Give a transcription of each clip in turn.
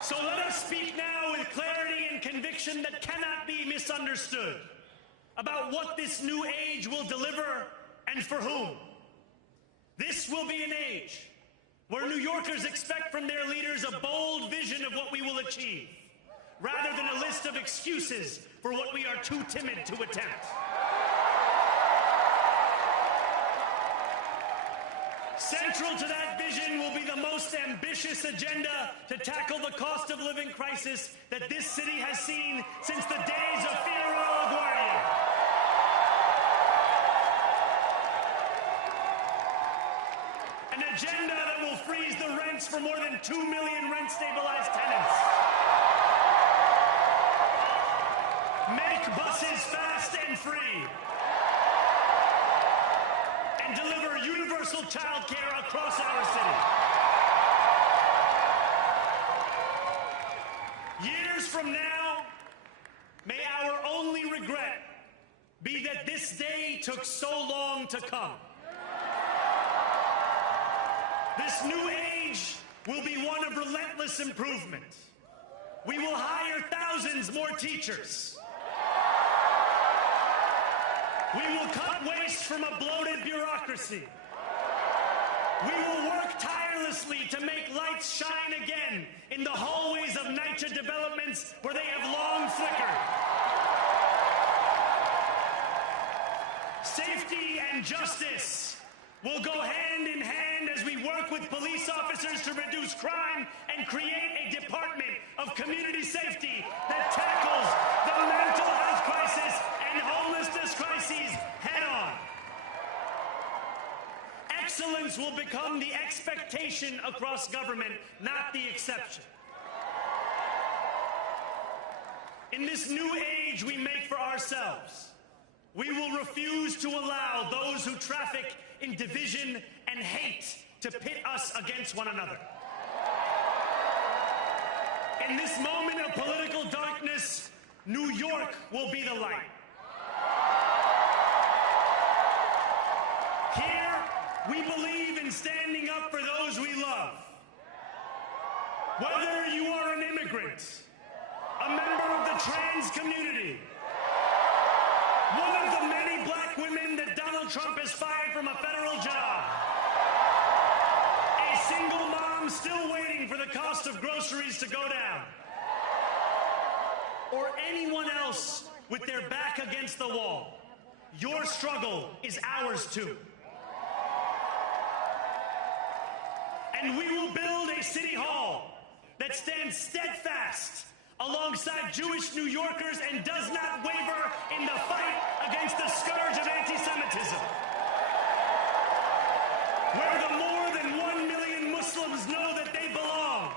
So let us speak now with clarity and conviction that cannot be misunderstood about what this new age will deliver and for whom. This will be an age where New Yorkers expect from their leaders a bold vision of what we will achieve, rather than a list of excuses for what we are too timid to attempt. Central to that vision will be the most ambitious agenda to tackle the cost of living crisis that this city has seen since the days of Figueroa LaGuardia. An agenda that will freeze the rents for more than 2 million rent-stabilized tenants. Make buses fast and free. And deliver universal child care across our city. Years from now, may our only regret be that this day took so long to come. This new age will be one of relentless improvement. We will hire thousands more teachers. We will cut waste from a bloated bureaucracy. We will work tirelessly to make lights shine again in the hallways of NYCHA developments where they have long flickered. Safety and justice will go hand in hand as we work with police officers to reduce crime and create a department of community safety that tackles the mental health crisis and homelessness crises head on. Excellence will become the expectation across government, not the exception. In this new age we make for ourselves, we will refuse to allow those who traffic in division and hate to pit us against one another. In this moment of political darkness, New York will be the light. Here, we believe in standing up for those we love. Whether you are an immigrant, a member of the trans community, one of the many black women that Donald Trump has fired from a federal job, a single mom still waiting for the cost of groceries to go down, or anyone else with their back against the wall, your struggle is ours too. And we will build a city hall that stands steadfast alongside Jewish New Yorkers and does not waver in the fight against the scourge of anti-Semitism. Where the more than 1 million Muslims know that they belong.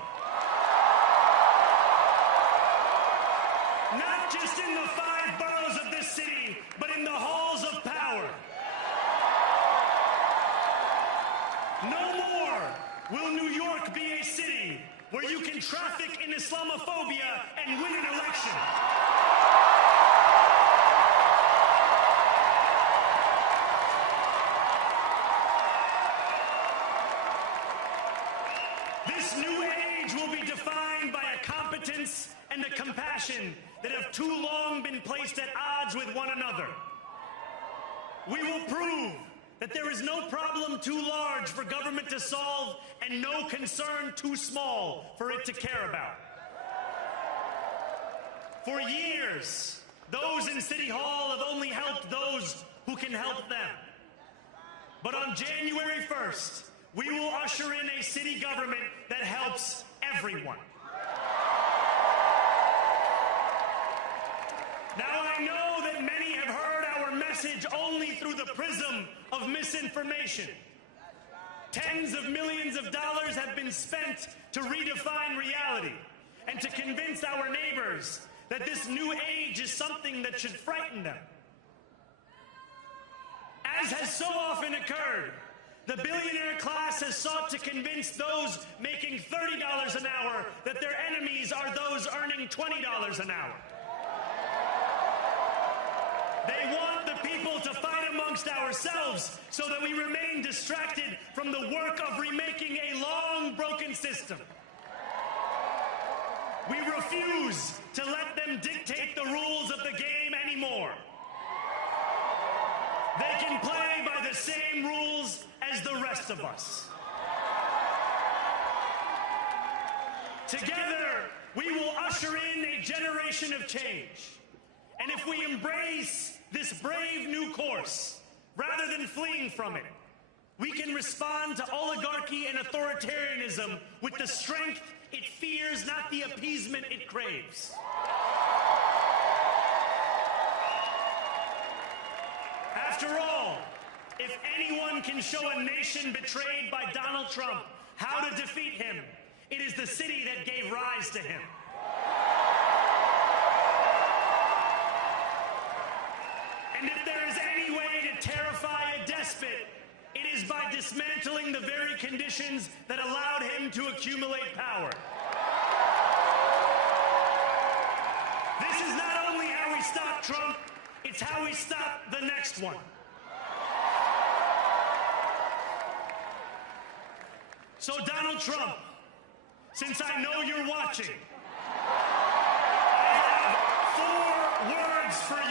Not just in the 5 boroughs of this city, but in the halls of power. No more will New York be a city where you can traffic in Islamophobia and win an election. This new age will be defined by a competence and a compassion that have too long been placed at odds with one another. We will prove that there is no problem too large for government to solve and no concern too small for it to care about. For years, those in City Hall have only helped those who can help them. But on January 1st, we will usher in a city government that helps everyone. Now, I know that many have heard our message only through the prism of misinformation. Tens of millions of dollars have been spent to redefine reality and to convince our neighbors that this new age is something that should frighten them. As has so often occurred, the billionaire class has sought to convince those making $30 an hour that their enemies are those earning $20 an hour. They want the people to fight amongst ourselves so that we remain distracted from the work of remaking a long broken system. We refuse to let them dictate the rules of the game anymore. They can play by the same rules as the rest of us. Together, we will usher in a generation of change. And if we embrace this brave new course, rather than fleeing from it, we can respond to oligarchy and authoritarianism with the strength it fears, not the appeasement it craves. After all, if anyone can show a nation betrayed by Donald Trump how to defeat him, it is the city that gave rise to him. And if there is any way to terrify a despot, it is by dismantling the very conditions that allowed him to accumulate power. This is not only how we stop Trump, it's how we stop the next one. So Donald Trump, since I know you're watching, I have 4 words for